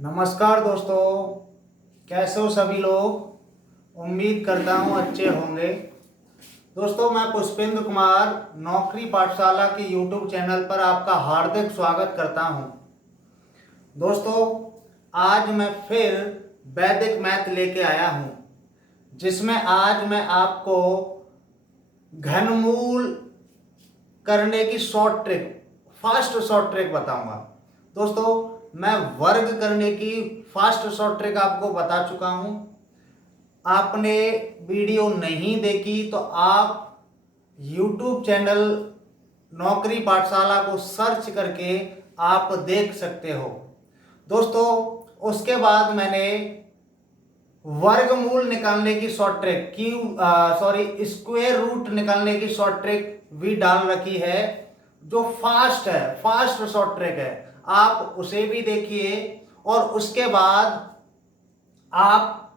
नमस्कार दोस्तों, कैसे हो सभी लोग। उम्मीद करता हूँ अच्छे होंगे। दोस्तों, मैं पुष्पेंद्र कुमार नौकरी पाठशाला के यूट्यूब चैनल पर आपका हार्दिक स्वागत करता हूँ। दोस्तों, आज मैं फिर वैदिक मैथ लेके आया हूँ, जिसमें आज मैं आपको घनमूल करने की short trick, fast short trick बताऊंगा। दोस्तों, मैं वर्ग करने की फास्ट शॉर्ट ट्रिक आपको बता चुका हूं। आपने वीडियो नहीं देखी तो आप YouTube चैनल नौकरी पाठशाला को सर्च करके आप देख सकते हो। दोस्तों, उसके बाद मैंने वर्गमूल निकालने की शॉर्ट ट्रिक स्क्वायर रूट निकालने की शॉर्ट ट्रिक भी डाल रखी है, जो फास्ट है, फास्ट शॉर्ट ट्रिक है। आप उसे भी देखिए और उसके बाद आप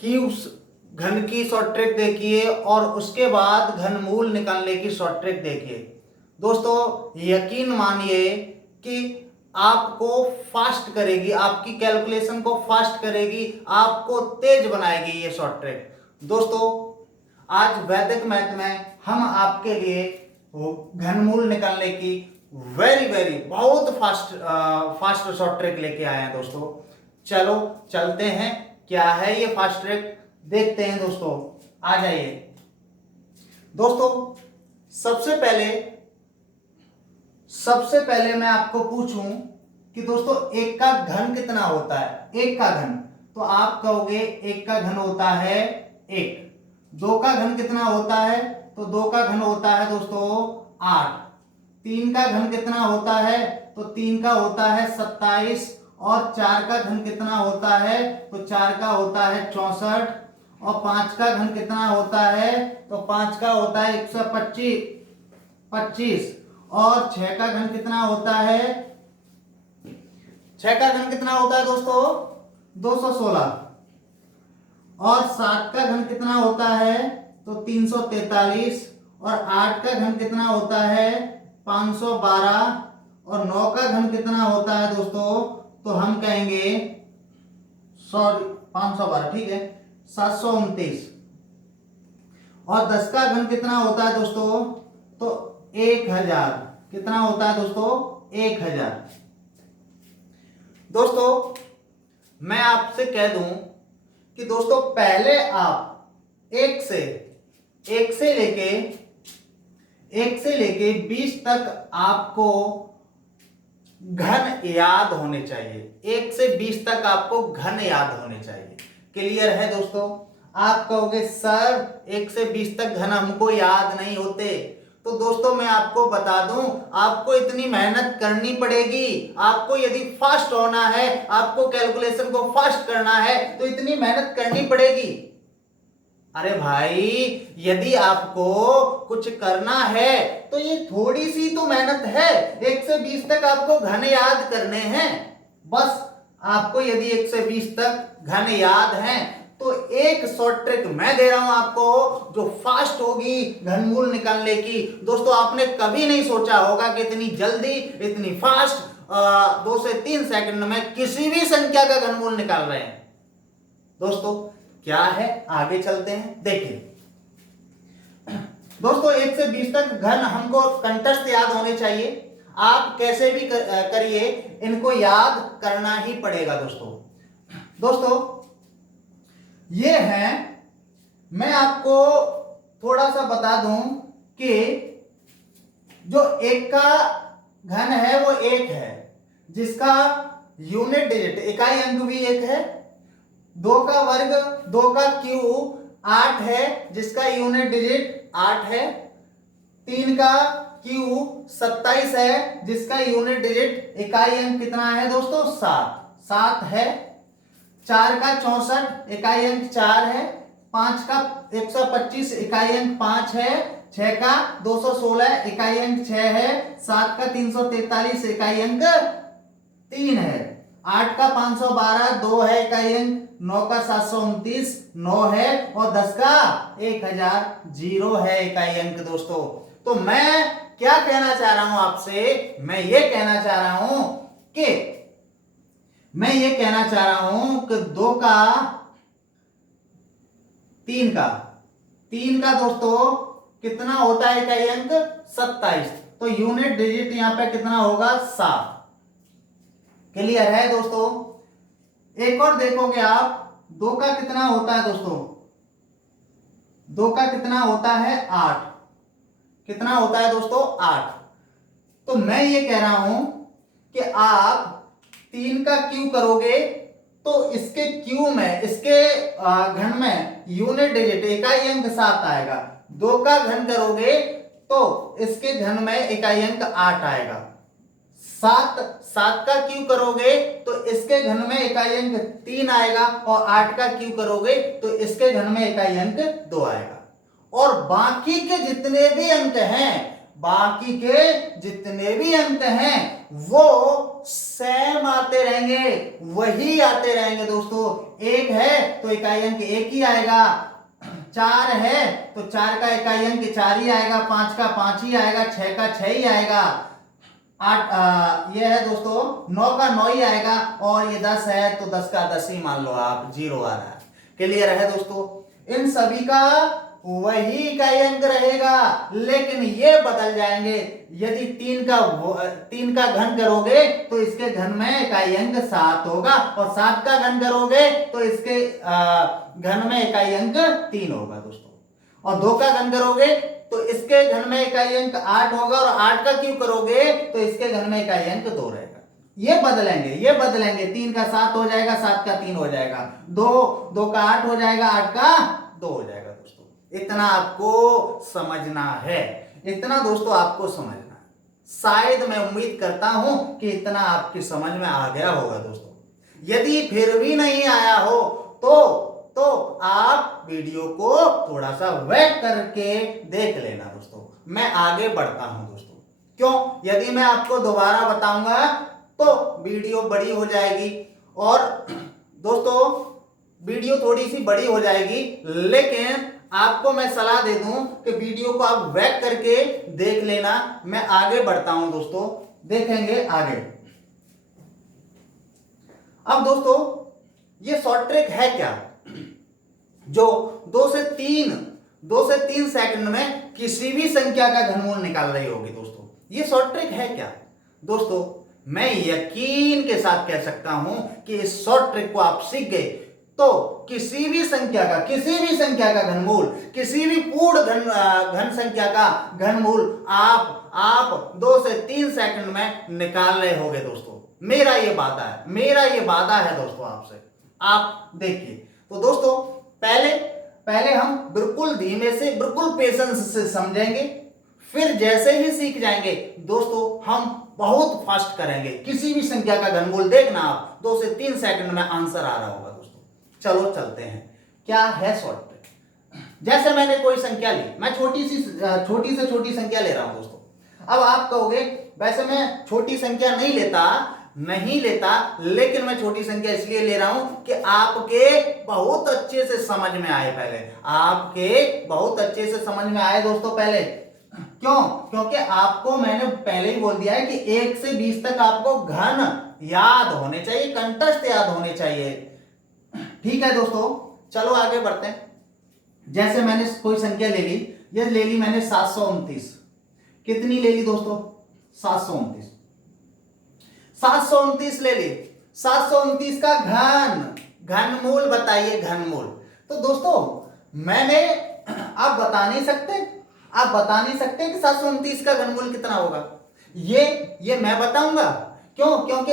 क्यूब्स घन की शॉर्ट ट्रिक देखिए और उसके बाद घनमूल निकालने की शॉर्ट ट्रिक देखिए। दोस्तों, यकीन मानिए कि आपको फास्ट करेगी, आपकी कैलकुलेशन को फास्ट करेगी, आपको तेज बनाएगी ये शॉर्ट ट्रिक। दोस्तों, आज वैदिक मैथ में हम आपके लिए घनमूल निकालने की वेरी बहुत फास्ट शॉर्ट ट्रिक लेके आए हैं। दोस्तों, चलो चलते हैं, क्या है ये फास्ट ट्रिक देखते हैं। दोस्तों, आ जाइए। दोस्तों, सबसे पहले मैं आपको पूछूं कि दोस्तों एक का घन कितना होता है। एक का घन, तो आप कहोगे एक का घन होता है एक। दो का घन कितना होता है, तो दो का घन होता है दोस्तों 8। तीन का घन कितना होता है, तो तीन का होता है 27। और चार का घन कितना होता है, तो चार का होता है 64। और पांच का घन कितना होता है, तो पांच का होता है 125। और छह का घन कितना होता है, छह का घन कितना होता है दोस्तों 216। और सात का घन कितना होता है, तो 343। और आठ का घन कितना होता है 512। और नौ का घन कितना होता है दोस्तों, तो हम कहेंगे 512, ठीक है, 729। और 10 का घन कितना होता है दोस्तों, तो 1000। कितना होता है दोस्तों 1000। दोस्तों, मैं आपसे कह दूं कि दोस्तों पहले आप एक से लेके 20 तक आपको घन याद होने चाहिए। 1 से 20 तक आपको घन याद होने चाहिए। क्लियर है दोस्तों। आप कहोगे सर 1 से 20 तक घन हमको याद नहीं होते, तो दोस्तों मैं आपको बता दूं, आपको इतनी मेहनत करनी पड़ेगी। आपको यदि फास्ट होना है, आपको कैलकुलेशन को फास्ट करना है, तो इतनी मेहनत करनी पड़ेगी। अरे भाई, यदि आपको कुछ करना है तो ये थोड़ी सी तो मेहनत है। 1 से 20 तक आपको घन याद करने हैं। बस आपको यदि 1 से 20 तक घन याद हैं, तो एक शॉर्ट ट्रिक मैं दे रहा हूं आपको, जो फास्ट होगी घनमूल निकालने की। दोस्तों, आपने कभी नहीं सोचा होगा कि इतनी जल्दी, इतनी फास्ट 2 से 3 सेकंड में किसी भी संख्या का घनमूल निकाल रहे हैं। दोस्तों, क्या है, आगे चलते हैं, देखिए। दोस्तों, 1 से 20 तक घन हमको कंठस्थ याद होने चाहिए। आप कैसे भी करिए, इनको याद करना ही पड़ेगा। दोस्तों ये है, मैं आपको थोड़ा सा बता दूं कि जो एक का घन है वो एक है, जिसका यूनिट डिजिट, इकाई अंक भी एक है। दो का वर्ग, दो का क्यूब 8 है, जिसका यूनिट डिजिट 8 है। तीन का क्यूब 27 है, जिसका यूनिट डिजिट, इकाई अंक कितना है दोस्तों 7 है। चार का 64, इकाई अंक 4 है। पांच का 125, इकाई अंक 5 है। छह का 216, इकाई अंक 6 है। सात का 343, इकाई अंक 3 है। आठ का 512, 2 है, इकाई अंक। नौ का 729, 9 है। और 10 का 1000, 0 है इकाई अंक। दोस्तों, तो मैं क्या कहना चाह रहा हूं आपसे, मैं ये कहना चाह रहा हूं कि मैं ये कहना चाह रहा हूं कि 2 का 3 का 3 का दोस्तों कितना होता है इकाई अंक 27। तो यूनिट डिजिट यहां पे कितना होगा 7। क्लियर है दोस्तों। एक और देखोगे आप 2 का कितना होता है दोस्तों, 2 का कितना होता है 8। कितना होता है दोस्तों 8। तो मैं ये कह रहा हूं कि आप 3 का क्यू करोगे तो इसके क्यू में, इसके घन में यूनिट डिजिट इकाई अंक 7 आएगा। 2 का घन करोगे तो इसके घन में इकाई अंक 8 आएगा। 7 का क्यू करोगे तो इसके घन में इकाई अंक 3 आएगा, और 8 का क्यू करोगे तो इसके घन में इकाई अंक 2 आएगा। और बाकी के जितने भी अंक हैं, बाकी के जितने भी अंक हैं वो सेम आते रहेंगे, वही आते रहेंगे दोस्तों। 1 है तो इकाई अंक 1 ही आएगा, 4 है तो 4 का इकाई अंक 4 ही आएगा, 5 का 5 ही आएगा, 6 का 6 ही आएगा, 8 ये है दोस्तों 9 का 9 ही आएगा, और ये 10 है तो 10 का 10 ही मान लो आप, 0 आ रहा है। क्लियर है दोस्तों। इन सभी का वही इकाई अंक रहेगा, लेकिन ये बदल जाएंगे। यदि 3 का घन करोगे तो इसके घन में इकाई अंक 7 होगा, और 7 का घन करोगे तो इसके घन में इकाई अंक 3 होगा दोस्तों। और 2 का घन करोगे तो इसके घन में इकाई अंक 8 होगा, और 8 का क्यूब करोगे तो इसके घन में इकाई अंक 2 रहेगा। ये बदलेंगे 3 का 7 हो जाएगा, 7 का 3 हो जाएगा, 2 का 8 हो जाएगा, 8 का 2 हो जाएगा दोस्तों। इतना आपको समझना है, इतना दोस्तों आपको समझना है। शायद मैं उम्मीद करता हूं कि इतना आपकी समझ में आ गया होगा दोस्तों। यदि फिर भी नहीं आया हो तो आप वीडियो को थोड़ा सा वेट करके देख लेना दोस्तों। मैं आगे बढ़ता हूं दोस्तों। क्यों? यदि मैं आपको दोबारा बताऊंगा तो वीडियो बड़ी हो जाएगी, और दोस्तों वीडियो थोड़ी सी बड़ी हो जाएगी, लेकिन आपको मैं सलाह दे दूं कि वीडियो को आप वेट करके देख लेना। मैं आगे बढ़ता हूं दोस्तों, देखेंगे आगे। अब दोस्तों ये शॉर्ट ट्रिक है क्या, जो 2 से 3 सेकंड में किसी भी संख्या का घनमूल निकाल रही होगी दोस्तों। ये शॉर्ट ट्रिक है क्या दोस्तों? मैं यकीन के साथ कह सकता हूं कि इस शॉर्ट ट्रिक को आप सीख गए तो किसी भी संख्या का घनमूल, किसी भी पूर्ण घन संख्या का घनमूल आप 2 से 3 सेकंड में निकाल रहे होगे दोस्तों। मेरा ये वादा है दोस्तों आपसे। आप देखिए तो दोस्तों पहले हम बिल्कुल धीमे से, बिल्कुल पेशेंस से समझेंगे, फिर जैसे ही सीख जाएंगे दोस्तों हम बहुत फास्ट करेंगे। किसी भी संख्या का घनमूल देखना आप 2 से 3 सेकंड में आंसर आ रहा होगा दोस्तों। चलो चलते हैं, क्या है शॉर्ट ट्रिक। जैसे मैंने कोई संख्या ली, मैं छोटी से छोटी संख्या ले रहा हूं दोस्तों। अब आप कहोगे वैसे मैं छोटी संख्या नहीं लेता, लेकिन मैं छोटी संख्या इसलिए ले रहा हूं कि आपके बहुत अच्छे से समझ में आए। दोस्तों पहले क्यों? क्योंकि आपको मैंने पहले ही बोल दिया है कि 1 से 20 तक आपको घन याद होने चाहिए, कंठस्थ याद होने चाहिए। ठीक है दोस्तों, चलो आगे बढ़ते हैं। जैसे मैंने कोई संख्या ले ली, ये ले ली मैंने 729। कितनी ले ली दोस्तों? 729 ले ली। 729 का घनमूल बताइए, घनमूल। तो दोस्तों आप बता नहीं सकते कि 729 का घनमूल कितना होगा। ये मैं बताऊंगा। क्यों? क्योंकि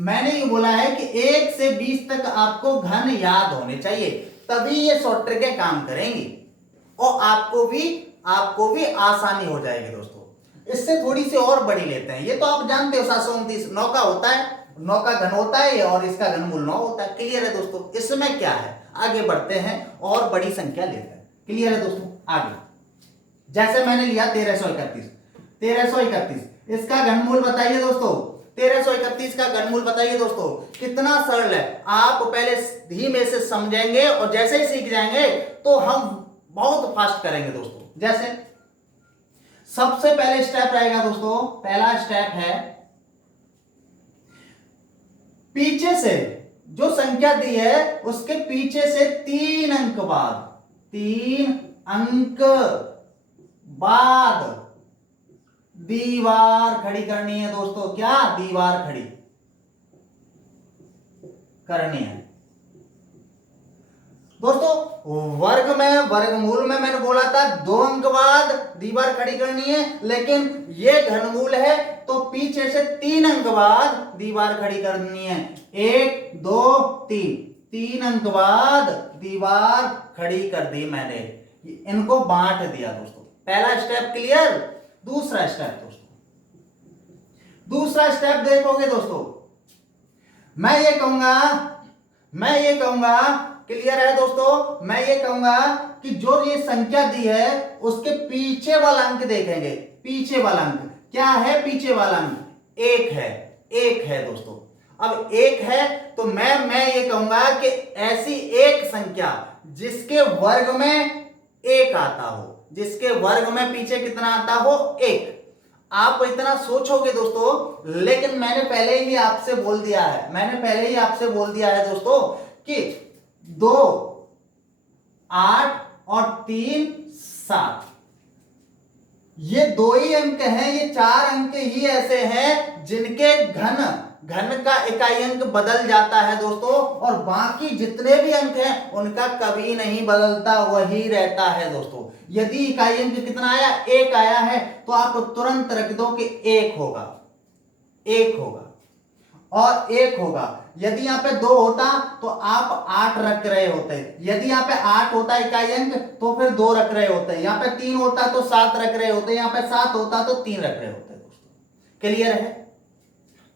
मैंने ये बोला है कि 1 से 20 तक आपको घन याद होने चाहिए, तभी ये शॉर्ट ट्रिकें काम करेंगी और आपको भी आसानी हो जाएगी दोस्तों। इससे थोड़ी सी और बड़ी लेते हैं। ये तो आप जानते हो 729 9 का होता है, 9 का घन होता है और इसका घनमूल 9 होता है। क्लियर है दोस्तों? इसमें क्या है, आगे बढ़ते हैं और बड़ी संख्या लेते हैं। क्लियर है दोस्तों? आगे जैसे मैंने लिया 1331, इसका घनमूल बताइए दोस्तों। 1331 का घनमूल बताइए दोस्तों। कितना सरल है, आप पहले धीमे से समझेंगे और जैसे ही सीख जाएंगे तो हम बहुत फास्ट करेंगे दोस्तों। जैसे सबसे पहले स्टेप रहेगा दोस्तों, पहला स्टेप है पीछे से जो संख्या दी है उसके पीछे से 3 अंक बाद, 3 अंक बाद दीवार खड़ी करनी है दोस्तों। क्या? दीवार खड़ी करनी है दोस्तों। वर्ग में, वर्गमूल में मैंने बोला था 2 अंक बाद दीवार खड़ी करनी है, लेकिन ये घनमूल है तो पीछे से 3 अंक बाद दीवार खड़ी करनी है। 1 2 3, 3 अंक बाद दीवार खड़ी कर दी मैंने, इनको बांट दिया दोस्तों। पहला स्टेप क्लियर। दूसरा स्टेप दोस्तों, दूसरा स्टेप देखोगे दोस्तों, मैं ये कहूंगा क्लियर है दोस्तों, मैं ये कहूंगा कि जो ये संख्या दी है उसके पीछे वाला अंक देखेंगे। पीछे वाला अंक क्या है? पीछे वाला अंक 1 है, 1 है दोस्तों। अब 1 है तो मैं ये कहूंगा कि ऐसी एक संख्या जिसके वर्ग में 1 आता हो, जिसके वर्ग में पीछे कितना आता हो? 1। आप इतना सोचोगे दोस्तों, लेकिन मैंने पहले ही आपसे बोल दिया है दोस्तों कि 2 8 और 3 7, ये 2 ही अंक हैं, ये 4 अंक ही ऐसे हैं जिनके घन का इकाई अंक बदल जाता है दोस्तों, और बाकी जितने भी अंक हैं उनका कभी नहीं बदलता, वही रहता है दोस्तों। यदि इकाई अंक कितना आया? 1 आया है तो आप तुरंत रख दो कि 1 होगा, 1 होगा और 1 होगा। यदि यहाँ पे 2 होता तो आप 8 रख रहे होते, यदि यहाँ पे 8 होता इकाई अंक तो फिर 2 रख रहे होते, यहाँ पे 3 होता तो 7 रख रहे होते, यहाँ पे 7 होता तो 3 रख रहे होते दोस्तों। क्लियर है?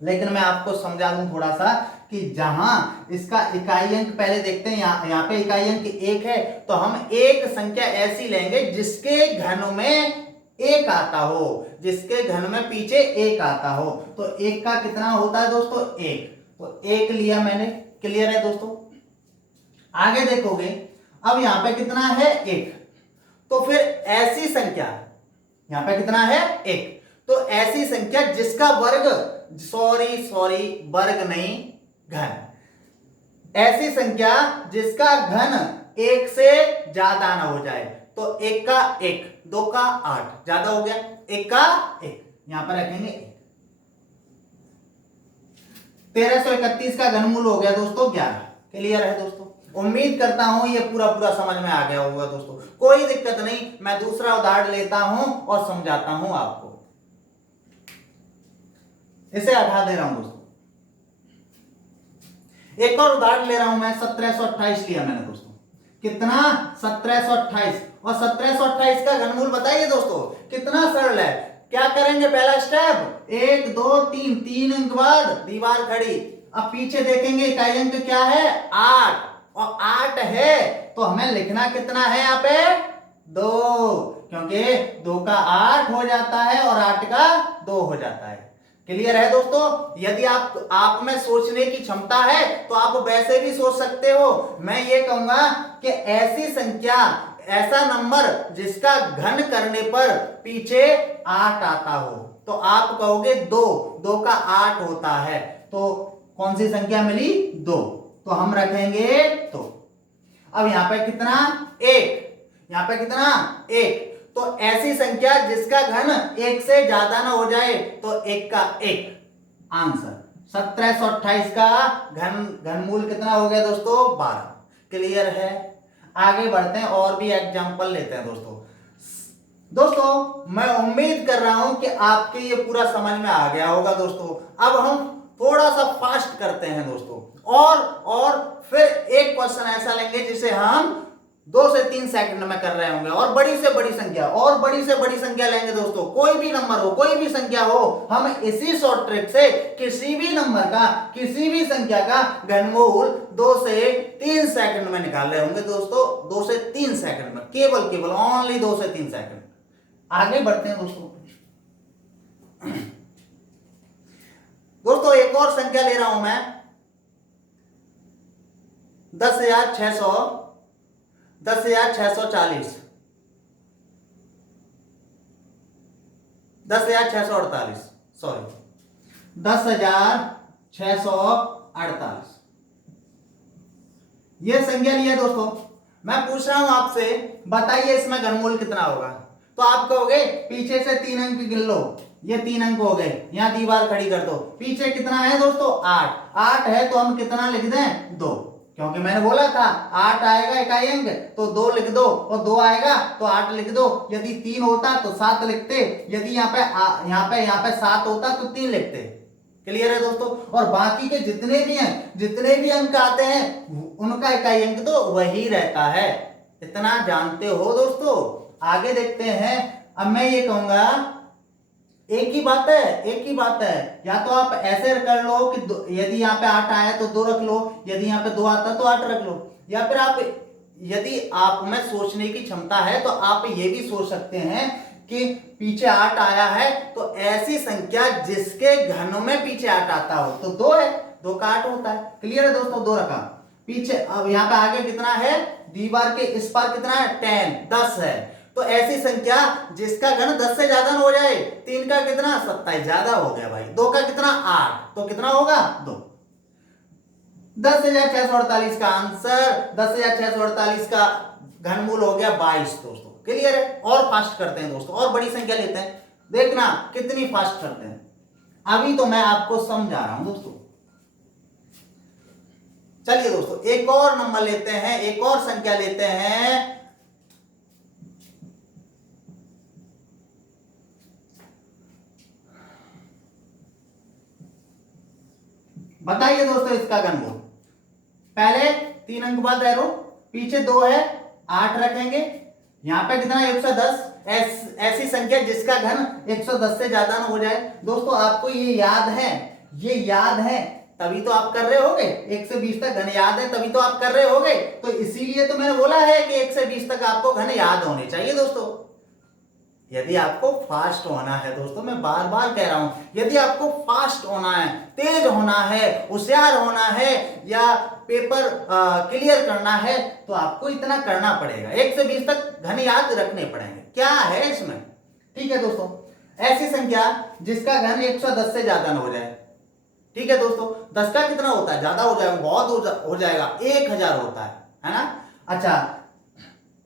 लेकिन मैं आपको समझा दूं थोड़ा सा कि जहां इसका इकाई अंक पहले देखते हैं, यहाँ पे इकाई अंक 1 है तो हम एक संख्या ऐसी लेंगे जिसके घन में 1 आता हो, जिसके घन में पीछे 1 आता हो। तो 1 का कितना होता है दोस्तों? 1। तो 1 लिया मैंने। क्लियर है दोस्तों? आगे देखोगे, अब यहां पे कितना है? 1। तो फिर ऐसी संख्या, यहां पे कितना है? 1। तो ऐसी संख्या जिसका वर्ग, सॉरी वर्ग नहीं, घन, ऐसी संख्या जिसका घन 1 से ज्यादा ना हो जाए। तो 1 का 1, 2 का 8, ज्यादा हो गया, 1 का 1, यहां पर रखेंगे 1। 1331 का घनमूल हो गया दोस्तों 11। क्लियर है दोस्तों? उम्मीद करता हूं ये पूरा समझ में आ गया होगा दोस्तों। कोई दिक्कत नहीं, मैं दूसरा उदाहरण लेता हूं और समझाता हूं आपको। इसे हटा दे रहा हूं दोस्तों, एक और उदाहरण ले रहा हूं मैं। 1728 लिया मैंने दोस्तों। कितना? 1728। और 1728 का घनमूल बताइए दोस्तों। कितना सरल है। क्या करेंगे? पहला स्टेप 1 2 3, 3 अंक बाद दीवार खड़ी। अब पीछे देखेंगे इकाई अंक क्या है? 8, और 8 है तो हमें लिखना कितना है यहाँ पे? 2, क्योंकि 2 का 8 हो जाता है और 8 का 2 हो जाता है। क्लियर है दोस्तों? यदि आप में सोचने की क्षमता है तो आप वैसे भी सोच सकते हो। मैं ये कहूंगा कि ऐसी संख्या, ऐसा नंबर जिसका घन करने पर पीछे 8 आता हो, तो आप कहोगे 2, 2 का 8 होता है। तो कौन सी संख्या मिली? 2। तो हम रखेंगे 2। अब यहां पे कितना? 1। यहां पे कितना? 1। तो ऐसी संख्या जिसका घन 1 से ज्यादा ना हो जाए, तो 1 का 1 आंसर। 1728 का घनमूल कितना हो गया दोस्तों? 12। क्लियर है? आगे बढ़ते हैं और भी एग्जांपल लेते हैं दोस्तों। मैं उम्मीद कर रहा हूं कि आपके ये पूरा समझ में आ गया होगा दोस्तों। अब हम थोड़ा सा फास्ट करते हैं दोस्तों, और फिर एक क्वेश्चन ऐसा लेंगे जिसे हम 2 से 3 सेकंड में कर रहे होंगे, और बड़ी से बड़ी संख्या लेंगे दोस्तों। कोई भी नंबर हो, कोई भी संख्या हो, हम इसी शॉर्ट ट्रिक से किसी भी नंबर का, किसी भी संख्या का घनमूल 2 से 3 सेकंड में निकाल रहे होंगे दोस्तों। 2 से 3 सेकंड में, केवल ओनली 2 से 3 सेकंड। आगे बढ़ते हैं दोस्तों, एक और संख्या ले रहा हूं मैं। 10,640, 10,648, 10,648, सॉरी 10,648। 48। ये संख्या लिया दोस्तों। मैं पूछ रहा हूं आपसे, बताइए इसमें घनमूल कितना होगा। तो आप कहोगे पीछे से 3 अंक गिन लो, ये 3 अंक हो गए, यहां दीवार खड़ी कर दो। पीछे कितना है दोस्तों? 8। 8 है तो हम कितना लिख दें? 2, क्योंकि मैंने बोला था 8 आएगा इकाई अंक तो 2 लिख दो, और 2 आएगा तो 8 लिख दो। यदि 3 होता तो 7 लिखते, यदि यहाँ पे 7 होता तो 3 लिखते। क्लियर है दोस्तों? और बाकी के जितने भी अंक आते हैं उनका इकाई अंक तो वही रहता है। इतना जानते हो दोस्तों। आगे देखते हैं। अब मैं ये कहूंगा, एक ही बात है, या तो आप ऐसे कर लो कि यदि यहाँ पे 8 आया तो 2 रख लो, यदि यहाँ पे 2 आता तो 8 रख लो, या फिर आप, यदि आप में सोचने की क्षमता है तो आप ये भी सोच सकते हैं कि पीछे 8 आया है तो ऐसी संख्या जिसके घन में पीछे 8 आता हो तो 2 है, 2 का 8 होता है। क्लियर है दोस्तों? 2 रखा पीछे। अब यहाँ पे आगे कितना है? दीवार के इस पार कितना है? 10 है। तो ऐसी संख्या जिसका घन 10 से ज्यादा न हो जाए। 3 का कितना? 27, ज्यादा हो गया भाई। 2 का कितना? 8, तो कितना होगा? 2। 10,648 का आंसर, 10,648 का घनमूल हो गया 22 दोस्तों। क्लियर है? और फास्ट करते हैं दोस्तों, और बड़ी संख्या लेते हैं, देखना कितनी फास्ट करते हैं। अभी तो मैं आपको समझा रहा हूं दोस्तों। चलिए दोस्तों, एक और नंबर लेते हैं, एक और संख्या लेते हैं। बताइए दोस्तों इसका घनमूल। पहले 3 अंक बाद एरो, पीछे 2 है, 8 रखेंगे, यहां पे कितना? 110। ऐसी संख्या जिसका घन 110 से ज्यादा ना हो जाए। दोस्तों आपको ये याद है, तभी तो आप कर रहे होगे। 1 से 20 तक घन याद है तभी तो आप कर रहे होगे। तो इसीलिए तो मैंने बोला है कि 1 से 20 तक आपको घन याद होने चाहिए दोस्तों। यदि आपको फास्ट होना है दोस्तों, मैं बार बार कह रहा हूं, यदि आपको फास्ट होना है, तेज होना है, होशियार होना है, या पेपर क्लियर करना है, तो आपको इतना करना पड़ेगा। 1 से 20 तक घन याद रखने पड़ेंगे। क्या है इसमें? ठीक है दोस्तों, ऐसी संख्या जिसका घन 110 से ज्यादा न हो जाए। ठीक है दोस्तों, 10 का कितना होता है? ज्यादा हो जाएगा, बहुत हो जाएगा, 1000 होता है ना? अच्छा,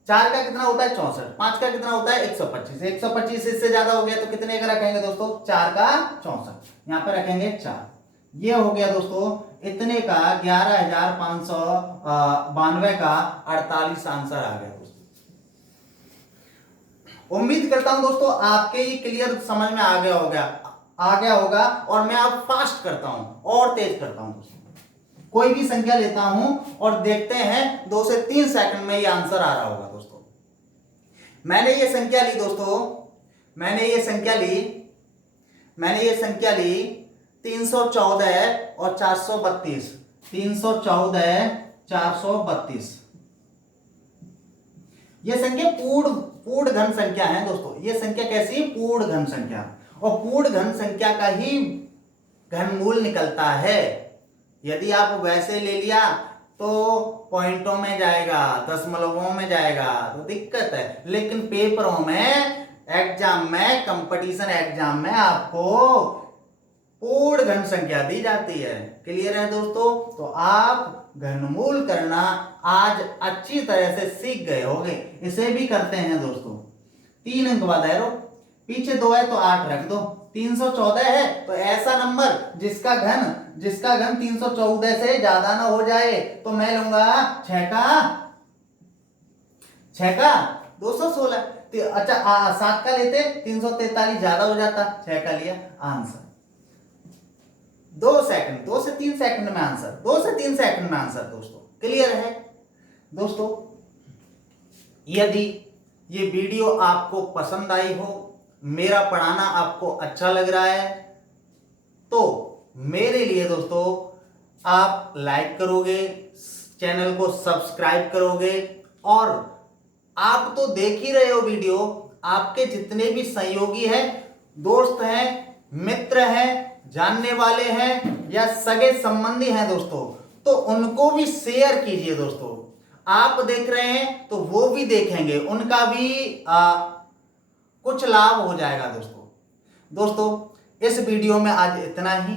4 का कितना होता है? 64। 5 का कितना होता है? 125। 125 इससे ज्यादा हो गया तो कितने का रखेंगे दोस्तों? 4 का 64, यहां पर रखेंगे 4। ये हो गया दोस्तों इतने का 11,592 का 48 आंसर आ गया दोस्तों। उम्मीद करता हूं दोस्तों आपके ही क्लियर समझ में आ गया होगा। और मैं अब फास्ट करता हूं और तेज करता हूं दोस्तों। कोई भी संख्या लेता हूं और देखते हैं 2 से 3 सेकंड में ये आंसर आ रहा होगा दोस्तों। मैंने ये संख्या ली दोस्तों, मैंने ये संख्या ली 314 और 432। 314 432 ये संख्या पूर्ण घन संख्या है दोस्तों। ये संख्या कैसी? पूर्ण घन संख्या। और पूर्ण घन संख्या का ही घनमूल निकलता है। यदि आप वैसे ले लिया तो पॉइंटों में जाएगा, दशमलवों में जाएगा, तो दिक्कत है। लेकिन पेपरों में, एग्जाम में, कंपटीशन एग्जाम में आपको पूर्ण घन संख्या दी जाती है। क्लियर है दोस्तों? तो आप घनमूल करना आज अच्छी तरह से सीख गए होंगे। इसे भी करते हैं दोस्तों। 3 अंक बाद एरो, पीछे 2 है तो 8 रख दो। 314 है तो ऐसा नंबर जिसका घन 314 से ज्यादा ना हो जाए तो मैं लूंगा 6 का 216। अच्छा 7 का लेते 343 ज्यादा हो जाता, 6 का लिया, आंसर 2 से 3 सेकंड में आंसर, 2 से 3 सेकंड में आंसर दोस्तों। क्लियर है दोस्तों? यदि ये वीडियो आपको पसंद आई हो, मेरा पढ़ाना आपको अच्छा लग रहा है, तो मेरे लिए दोस्तों आप लाइक करोगे, चैनल को सब्सक्राइब करोगे, और आप तो देख ही रहे हो वीडियो, आपके जितने भी सहयोगी हैं, दोस्त हैं, मित्र हैं, जानने वाले हैं, या सगे संबंधी हैं दोस्तों, तो उनको भी शेयर कीजिए दोस्तों। आप देख रहे हैं तो वो भी देखेंगे, उनका भी कुछ लाभ हो जाएगा दोस्तों। इस वीडियो में आज इतना ही।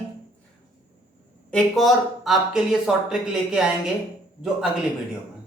एक और आपके लिए शॉर्ट ट्रिक लेके आएंगे जो अगली वीडियो में।